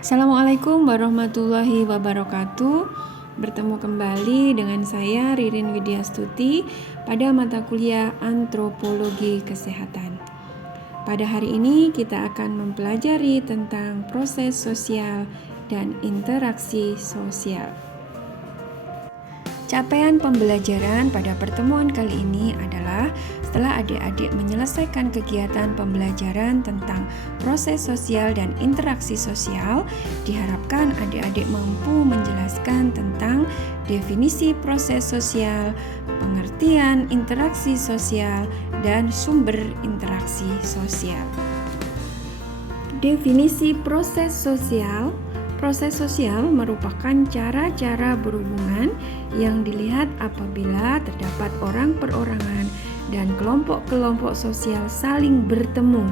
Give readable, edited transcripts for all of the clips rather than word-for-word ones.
Assalamualaikum warahmatullahi wabarakatuh. Bertemu kembali dengan saya Ririn Widyastuti pada mata kuliah Antropologi Kesehatan. Pada hari ini kita akan mempelajari tentang proses sosial dan interaksi sosial. Capaian pembelajaran pada pertemuan kali ini adalah setelah adik-adik menyelesaikan kegiatan pembelajaran tentang proses sosial dan interaksi sosial, diharapkan adik-adik mampu menjelaskan tentang definisi proses sosial, pengertian interaksi sosial, dan sumber interaksi sosial. Definisi proses sosial. Proses sosial merupakan cara-cara berhubungan yang dilihat apabila terdapat orang perorangan dan kelompok-kelompok sosial saling bertemu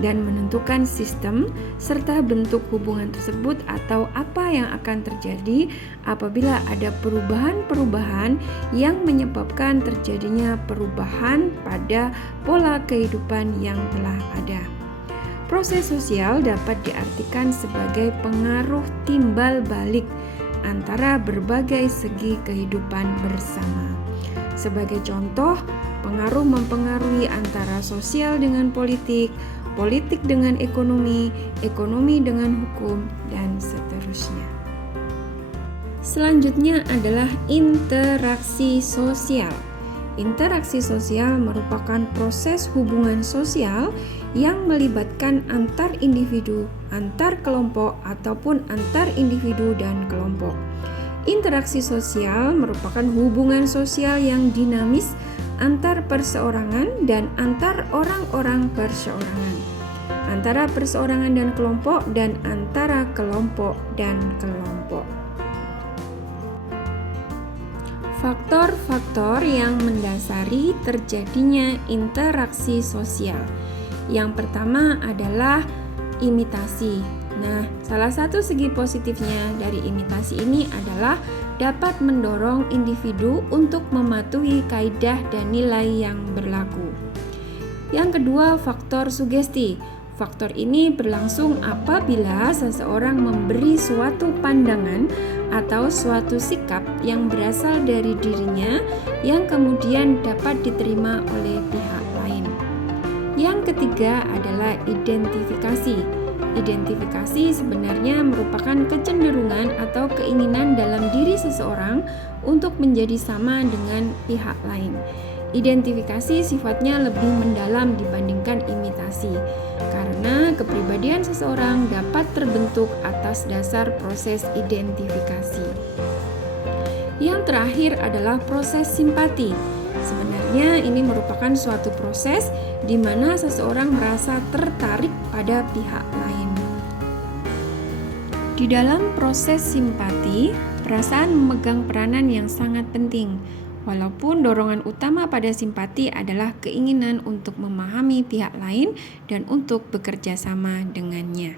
dan menentukan sistem serta bentuk hubungan tersebut atau apa yang akan terjadi apabila ada perubahan-perubahan yang menyebabkan terjadinya perubahan pada pola kehidupan yang telah ada. Proses sosial dapat diartikan sebagai pengaruh timbal balik antara berbagai segi kehidupan bersama. Sebagai contoh, pengaruh mempengaruhi antara sosial dengan politik, politik dengan ekonomi, ekonomi dengan hukum, dan seterusnya. Selanjutnya adalah interaksi sosial. Interaksi sosial merupakan proses hubungan sosial yang melibatkan antar individu, antar kelompok, ataupun antar individu dan kelompok. Interaksi sosial merupakan hubungan sosial yang dinamis antar perseorangan dan antar orang-orang perseorangan, antara perseorangan dan kelompok, dan antara kelompok dan kelompok. Faktor-faktor yang mendasari terjadinya interaksi sosial. Yang pertama adalah imitasi. Nah, salah satu segi positifnya dari imitasi ini adalah dapat mendorong individu untuk mematuhi kaidah dan nilai yang berlaku. Yang kedua, faktor sugesti. Faktor ini berlangsung apabila seseorang memberi suatu pandangan atau suatu sikap yang berasal dari dirinya yang kemudian dapat diterima oleh pihak lain. Yang ketiga adalah identifikasi. Identifikasi sebenarnya merupakan kecenderungan atau keinginan dalam diri seseorang untuk menjadi sama dengan pihak lain. Identifikasi sifatnya lebih mendalam dibandingkan imitasi, karena kepribadian seseorang dapat terbentuk atas dasar proses identifikasi. Yang terakhir adalah proses simpati. Sebenarnya ini merupakan suatu proses di mana seseorang merasa tertarik pada pihak lain. Di dalam proses simpati, perasaan memegang peranan yang sangat penting. Walaupun dorongan utama pada simpati adalah keinginan untuk memahami pihak lain dan untuk bekerja sama dengannya.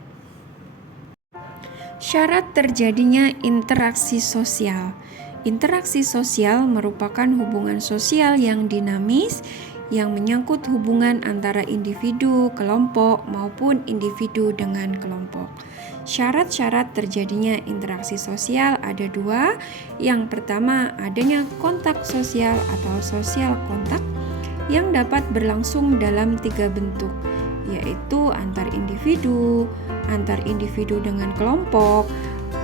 Syarat terjadinya interaksi sosial. Interaksi sosial merupakan hubungan sosial yang dinamis yang menyangkut hubungan antara individu, kelompok, maupun individu dengan kelompok. Syarat-syarat terjadinya interaksi sosial ada dua. Yang pertama, adanya kontak sosial atau sosial kontak yang dapat berlangsung dalam tiga bentuk, yaitu antar individu dengan kelompok,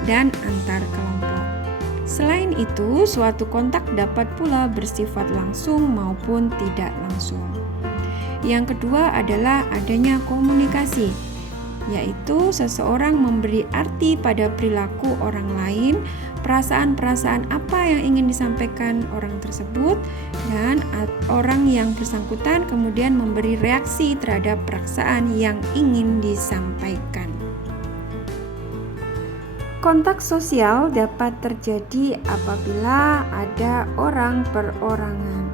dan antar kelompok. Selain itu, suatu kontak dapat pula bersifat langsung maupun tidak langsung. Yang kedua adalah adanya komunikasi, yaitu seseorang memberi arti pada perilaku orang lain, perasaan-perasaan apa yang ingin disampaikan orang tersebut, dan orang yang bersangkutan kemudian memberi reaksi terhadap perasaan yang ingin disampaikan. Kontak sosial dapat terjadi apabila ada orang perorangan.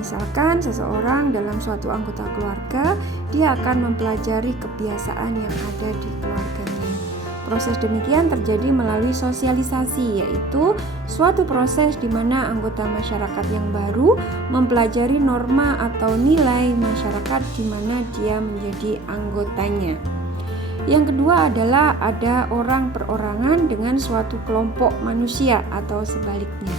Misalkan seseorang dalam suatu anggota keluarga, dia akan mempelajari kebiasaan yang ada di keluarganya. Proses demikian terjadi melalui sosialisasi, yaitu suatu proses di mana anggota masyarakat yang baru mempelajari norma atau nilai masyarakat di mana dia menjadi anggotanya. Yang kedua adalah ada orang perorangan dengan suatu kelompok manusia atau sebaliknya.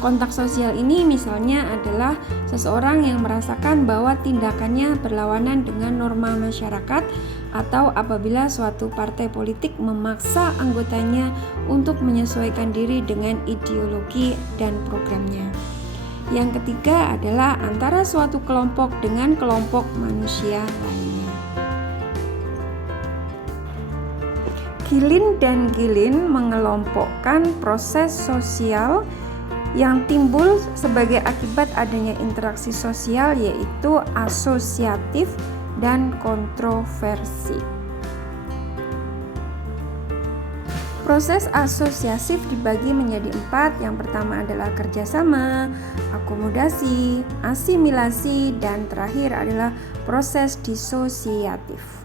Kontak sosial ini misalnya adalah seseorang yang merasakan bahwa tindakannya berlawanan dengan norma masyarakat atau apabila suatu partai politik memaksa anggotanya untuk menyesuaikan diri dengan ideologi dan programnya. Yang ketiga adalah antara suatu kelompok dengan kelompok manusia lainnya. Gilin dan Gilin mengelompokkan proses sosial yang timbul sebagai akibat adanya interaksi sosial, yaitu asosiatif dan kontroversi. Proses asosiatif dibagi menjadi 4. Yang pertama adalah kerjasama, akomodasi, asimilasi, dan terakhir adalah proses disosiatif.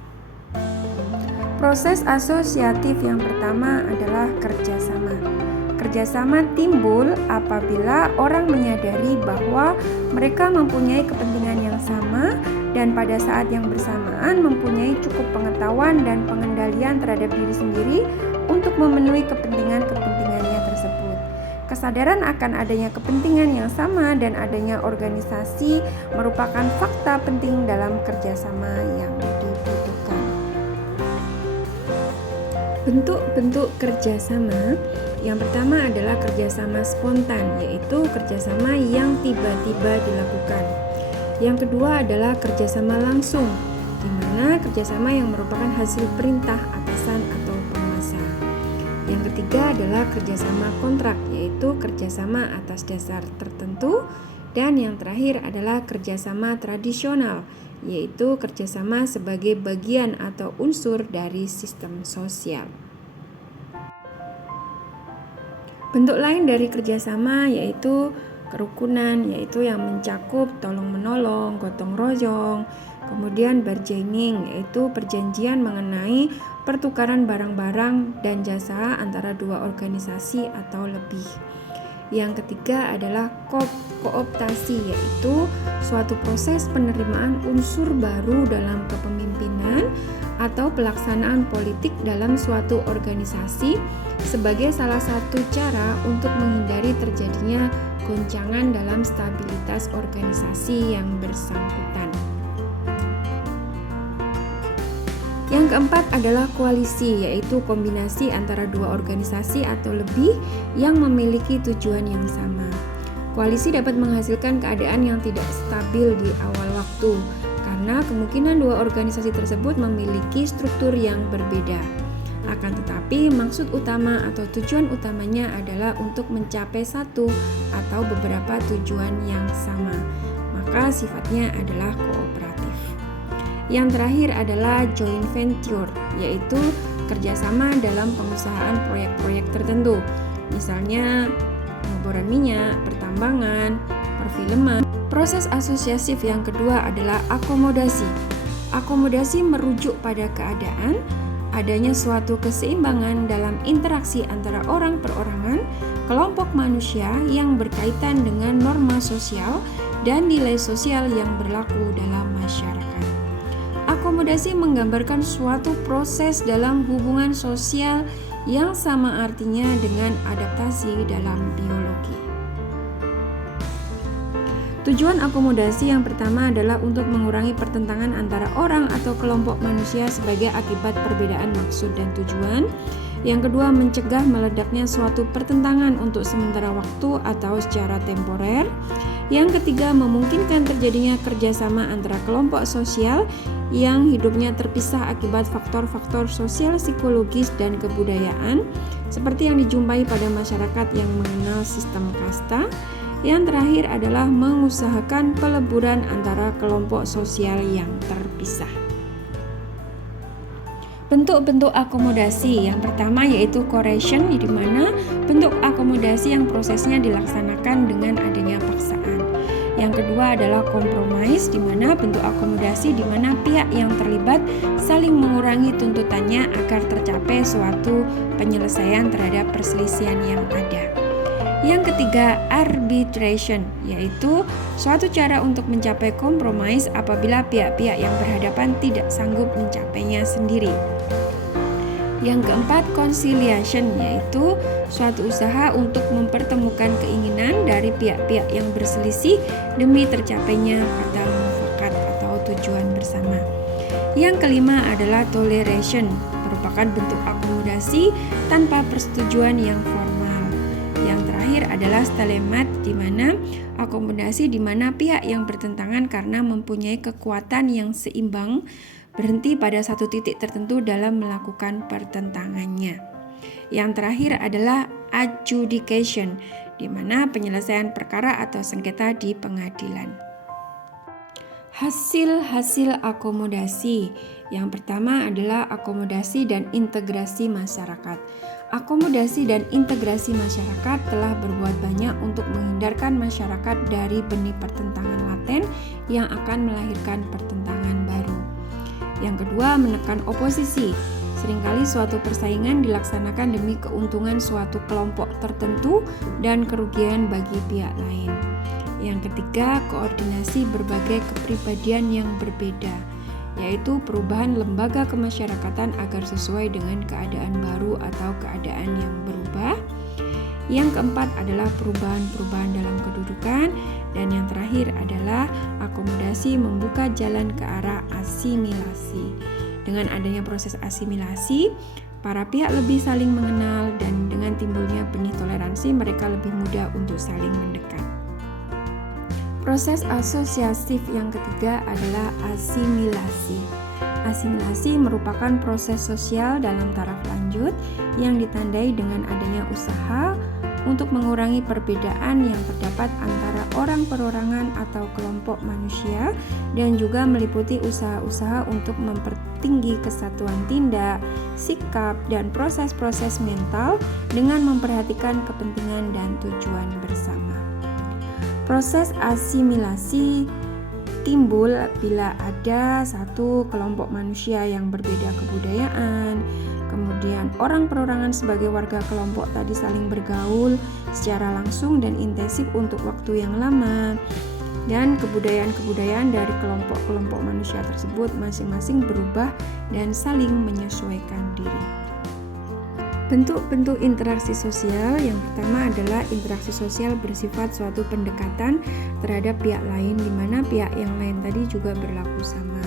Proses asosiatif yang pertama adalah kerjasama. Kerjasama timbul apabila orang menyadari bahwa mereka mempunyai kepentingan yang sama dan pada saat yang bersamaan mempunyai cukup pengetahuan dan pengendalian terhadap diri sendiri untuk memenuhi kepentingannya tersebut. Kesadaran akan adanya kepentingan yang sama dan adanya organisasi merupakan fakta penting dalam kerjasama yang dibutuhkan. Bentuk-bentuk kerjasama yang pertama adalah kerjasama spontan, yaitu kerjasama yang tiba-tiba dilakukan. Yang kedua adalah kerjasama langsung, di mana kerjasama yang merupakan hasil perintah atasan atau penguasa. Yang ketiga adalah kerjasama kontrak, yaitu kerjasama atas dasar tertentu. Dan yang terakhir adalah kerjasama tradisional, yaitu kerjasama sebagai bagian atau unsur dari sistem sosial. Bentuk lain dari kerjasama yaitu kerukunan, yaitu yang mencakup tolong-menolong, gotong royong, kemudian bargaining, yaitu perjanjian mengenai pertukaran barang-barang dan jasa antara dua organisasi atau lebih. Yang ketiga adalah kooptasi, yaitu suatu proses penerimaan unsur baru dalam kepemimpinan atau pelaksanaan politik dalam suatu organisasi sebagai salah satu cara untuk menghindari terjadinya goncangan dalam stabilitas organisasi yang bersangkutan. Yang keempat adalah koalisi, yaitu kombinasi antara dua organisasi atau lebih yang memiliki tujuan yang sama. Koalisi dapat menghasilkan keadaan yang tidak stabil di awal waktu, karena kemungkinan dua organisasi tersebut memiliki struktur yang berbeda. Akan tetapi, maksud utama atau tujuan utamanya adalah untuk mencapai satu atau beberapa tujuan yang sama, maka sifatnya adalah kooperatif. Yang terakhir adalah joint venture, yaitu kerjasama dalam pengusahaan proyek-proyek tertentu, misalnya pengeboran minyak, pertambangan, perfilman. Proses asosiatif yang kedua adalah akomodasi. Akomodasi merujuk pada keadaan adanya suatu keseimbangan dalam interaksi antara orang perorangan, kelompok manusia yang berkaitan dengan norma sosial dan nilai sosial yang berlaku dalam masyarakat. Akomodasi menggambarkan suatu proses dalam hubungan sosial yang sama artinya dengan adaptasi dalam biologi. Tujuan akomodasi yang pertama adalah untuk mengurangi pertentangan antara orang atau kelompok manusia sebagai akibat perbedaan maksud dan tujuan. Yang kedua, mencegah meledaknya suatu pertentangan untuk sementara waktu atau secara temporer. Yang ketiga, memungkinkan terjadinya kerjasama antara kelompok sosial yang hidupnya terpisah akibat faktor-faktor sosial, psikologis, dan kebudayaan, seperti yang dijumpai pada masyarakat yang mengenal sistem kasta. Yang terakhir adalah mengusahakan peleburan antara kelompok sosial yang terpisah. Bentuk-bentuk akomodasi yang pertama yaitu coercion, di mana bentuk akomodasi yang prosesnya dilaksanakan dengan adanya paksaan. Yang kedua adalah compromise, di mana bentuk akomodasi di mana pihak yang terlibat saling mengurangi tuntutannya agar tercapai suatu penyelesaian terhadap perselisihan yang ada. Yang ketiga, arbitration, yaitu suatu cara untuk mencapai kompromis apabila pihak-pihak yang berhadapan tidak sanggup mencapainya sendiri. Yang keempat, conciliation, yaitu suatu usaha untuk mempertemukan keinginan dari pihak-pihak yang berselisih demi tercapainya kata mufakat atau tujuan bersama. Yang kelima adalah toleration, merupakan bentuk akomodasi tanpa persetujuan yang formal. Yang terakhir adalah stalemate, di mana akomodasi di mana pihak yang bertentangan karena mempunyai kekuatan yang seimbang berhenti pada satu titik tertentu dalam melakukan pertentangannya. Yang terakhir adalah adjudication, di mana penyelesaian perkara atau sengketa di pengadilan. Hasil-hasil akomodasi. Yang pertama adalah akomodasi dan integrasi masyarakat. Akomodasi dan integrasi masyarakat telah berbuat banyak untuk menghindarkan masyarakat dari benih pertentangan laten yang akan melahirkan pertentangan baru. Yang kedua, menekan oposisi. Seringkali suatu persaingan dilaksanakan demi keuntungan suatu kelompok tertentu dan kerugian bagi pihak lain. Yang ketiga, koordinasi berbagai kepribadian yang berbeda, yaitu perubahan lembaga kemasyarakatan agar sesuai dengan keadaan baru atau keadaan yang berubah. Yang keempat adalah perubahan-perubahan dalam kedudukan. Dan yang terakhir adalah akomodasi membuka jalan ke arah asimilasi. Dengan adanya proses asimilasi, para pihak lebih saling mengenal dan dengan timbulnya benih toleransi mereka lebih mudah untuk saling mendekat. Proses asosiatif yang ketiga adalah asimilasi. Asimilasi merupakan proses sosial dalam taraf lanjut yang ditandai dengan adanya usaha untuk mengurangi perbedaan yang terdapat antara orang perorangan atau kelompok manusia dan juga meliputi usaha-usaha untuk mempertinggi kesatuan tindak, sikap, dan proses-proses mental dengan memperhatikan kepentingan dan tujuan bersama. Proses asimilasi timbul bila ada satu kelompok manusia yang berbeda kebudayaan, kemudian orang perorangan sebagai warga kelompok tadi saling bergaul secara langsung dan intensif untuk waktu yang lama, dan kebudayaan-kebudayaan dari kelompok-kelompok manusia tersebut masing-masing berubah dan saling menyesuaikan diri. Bentuk-bentuk interaksi sosial yang pertama adalah interaksi sosial bersifat suatu pendekatan terhadap pihak lain di mana pihak yang lain tadi juga berlaku sama.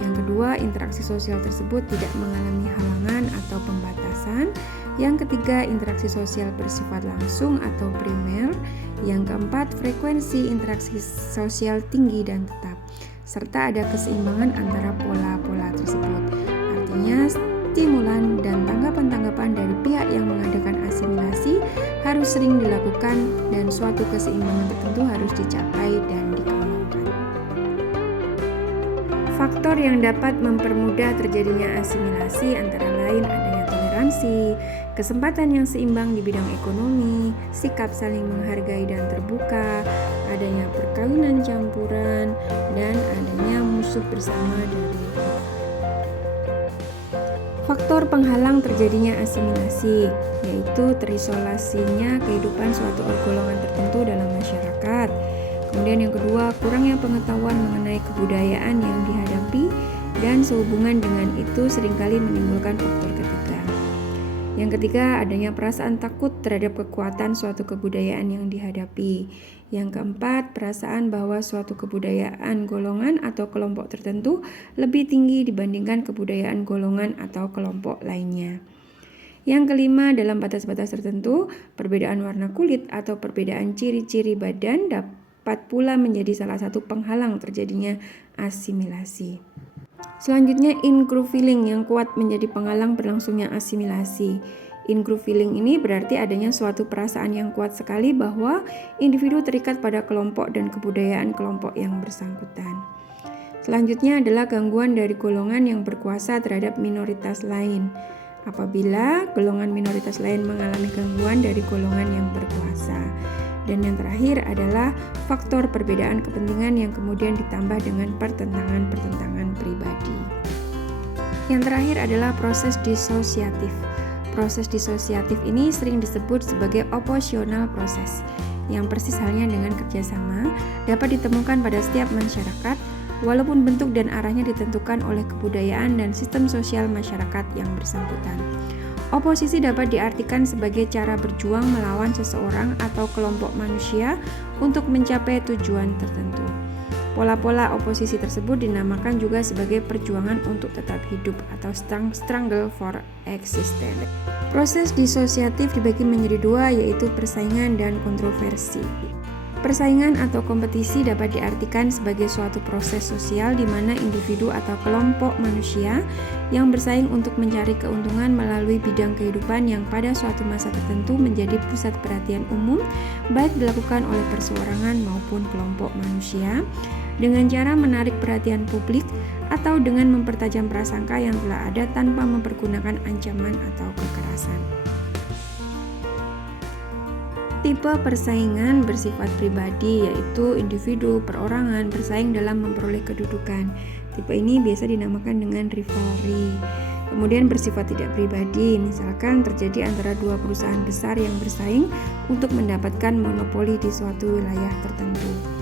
Yang kedua, interaksi sosial tersebut tidak mengalami halangan atau pembatasan. Yang ketiga, interaksi sosial bersifat langsung atau primer. Yang keempat, frekuensi interaksi sosial tinggi dan tetap, serta ada keseimbangan antara pola-pola tersebut. Artinya, stimulan dan tanggapan-tanggapan dari pihak yang mengadakan asimilasi harus sering dilakukan dan suatu keseimbangan tertentu harus dicapai dan dikembangkan. Faktor yang dapat mempermudah terjadinya asimilasi antara lain adanya toleransi, kesempatan yang seimbang di bidang ekonomi, sikap saling menghargai dan terbuka, adanya perkawinan campuran, dan adanya musuh bersama dari faktor penghalang terjadinya asimilasi, yaitu terisolasinya kehidupan suatu golongan tertentu dalam masyarakat. Kemudian yang kedua, kurangnya pengetahuan mengenai kebudayaan yang dihadapi dan sehubungan dengan itu seringkali menimbulkan faktor ketiga. Yang ketiga, adanya perasaan takut terhadap kekuatan suatu kebudayaan yang dihadapi. Yang keempat, perasaan bahwa suatu kebudayaan golongan atau kelompok tertentu lebih tinggi dibandingkan kebudayaan golongan atau kelompok lainnya. Yang kelima, dalam batas-batas tertentu, perbedaan warna kulit atau perbedaan ciri-ciri badan dapat pula menjadi salah satu penghalang terjadinya asimilasi. Selanjutnya, in-group feeling yang kuat menjadi penghalang berlangsungnya asimilasi. In-group feeling ini berarti adanya suatu perasaan yang kuat sekali bahwa individu terikat pada kelompok dan kebudayaan kelompok yang bersangkutan. Selanjutnya adalah gangguan dari golongan yang berkuasa terhadap minoritas lain. Apabila golongan minoritas lain mengalami gangguan dari golongan yang berkuasa. Dan yang terakhir adalah faktor perbedaan kepentingan yang kemudian ditambah dengan pertentangan-pertentangan pribadi. Yang terakhir adalah proses disosiatif. Proses disosiatif ini sering disebut sebagai oppositional process, yang persis halnya dengan kerjasama dapat ditemukan pada setiap masyarakat, walaupun bentuk dan arahnya ditentukan oleh kebudayaan dan sistem sosial masyarakat yang bersangkutan. Oposisi dapat diartikan sebagai cara berjuang melawan seseorang atau kelompok manusia untuk mencapai tujuan tertentu. Pola-pola oposisi tersebut dinamakan juga sebagai perjuangan untuk tetap hidup atau struggle for existence. Proses disosiatif dibagi menjadi dua, yaitu persaingan dan kontroversi. Persaingan atau kompetisi dapat diartikan sebagai suatu proses sosial di mana individu atau kelompok manusia yang bersaing untuk mencari keuntungan melalui bidang kehidupan yang pada suatu masa tertentu menjadi pusat perhatian umum, baik dilakukan oleh perseorangan maupun kelompok manusia, dengan cara menarik perhatian publik atau dengan mempertajam prasangka yang telah ada tanpa mempergunakan ancaman atau kekerasan. Tipe persaingan bersifat pribadi, yaitu individu perorangan bersaing dalam memperoleh kedudukan. Tipe ini biasa dinamakan dengan rivalry. Kemudian bersifat tidak pribadi, misalkan terjadi antara dua perusahaan besar yang bersaing untuk mendapatkan monopoli di suatu wilayah tertentu.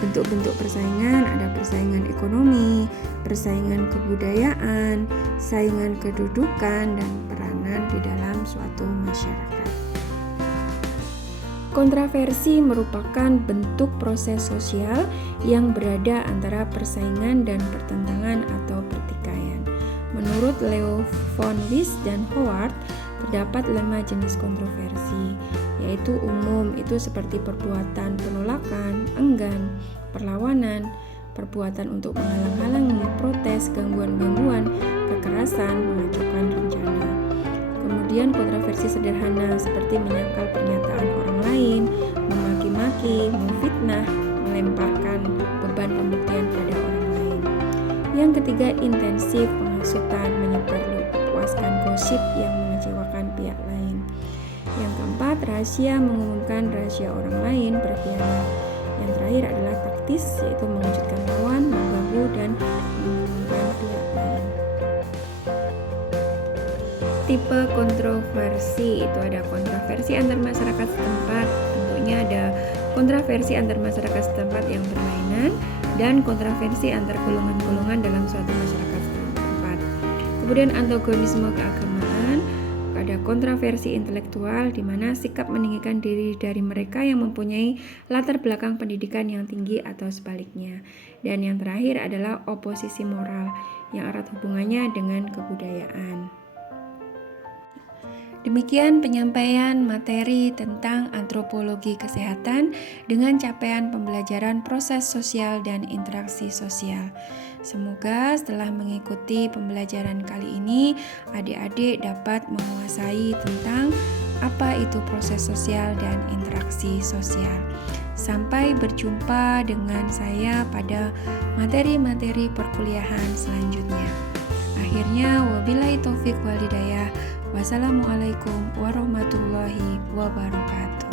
Bentuk-bentuk persaingan ada persaingan ekonomi, persaingan kebudayaan, saingan kedudukan, dan peranan di dalam suatu masyarakat. Kontroversi merupakan bentuk proses sosial yang berada antara persaingan dan pertentangan atau pertikaian. Menurut Leo von Wies dan Howard, terdapat 5 jenis kontroversi, yaitu umum, itu seperti perbuatan penolakan, enggan, perlawanan, perbuatan untuk menghalang-halangi, protes, gangguan-gangguan, kekerasan, mengacaukan rencana. Kemudian kontroversi sederhana seperti menyangkal pernyataan orang lain, memaki-maki, memfitnah, melemparkan beban pembuktian pada orang lain. Yang ketiga, intensif, penghasutan, menyebarluaskan gosip yang mengecewakan pihak lain. Yang keempat, rahasia, mengumumkan rahasia orang lain, berkhianat. Yang terakhir adalah taktis, yaitu mengejutkan lawan, mengganggu, dan menguntungkan pihak lain. Tipe kontroversi itu ada kontroversi antar masyarakat setempat, tentunya ada kontroversi antar masyarakat setempat yang berlainan dan kontroversi antar golongan-golongan dalam suatu masyarakat setempat. Kemudian antagonisme keagamaan, ada kontroversi intelektual di mana sikap meninggikan diri dari mereka yang mempunyai latar belakang pendidikan yang tinggi atau sebaliknya. Dan yang terakhir adalah oposisi moral yang erat hubungannya dengan kebudayaan. Demikian penyampaian materi tentang antropologi kesehatan dengan capaian pembelajaran proses sosial dan interaksi sosial. Semoga setelah mengikuti pembelajaran kali ini, adik-adik dapat menguasai tentang apa itu proses sosial dan interaksi sosial. Sampai berjumpa dengan saya pada materi-materi perkuliahan selanjutnya. Akhirnya, wabillahi taufik wal hidayah. Wassalamualaikum warahmatullahi wabarakatuh.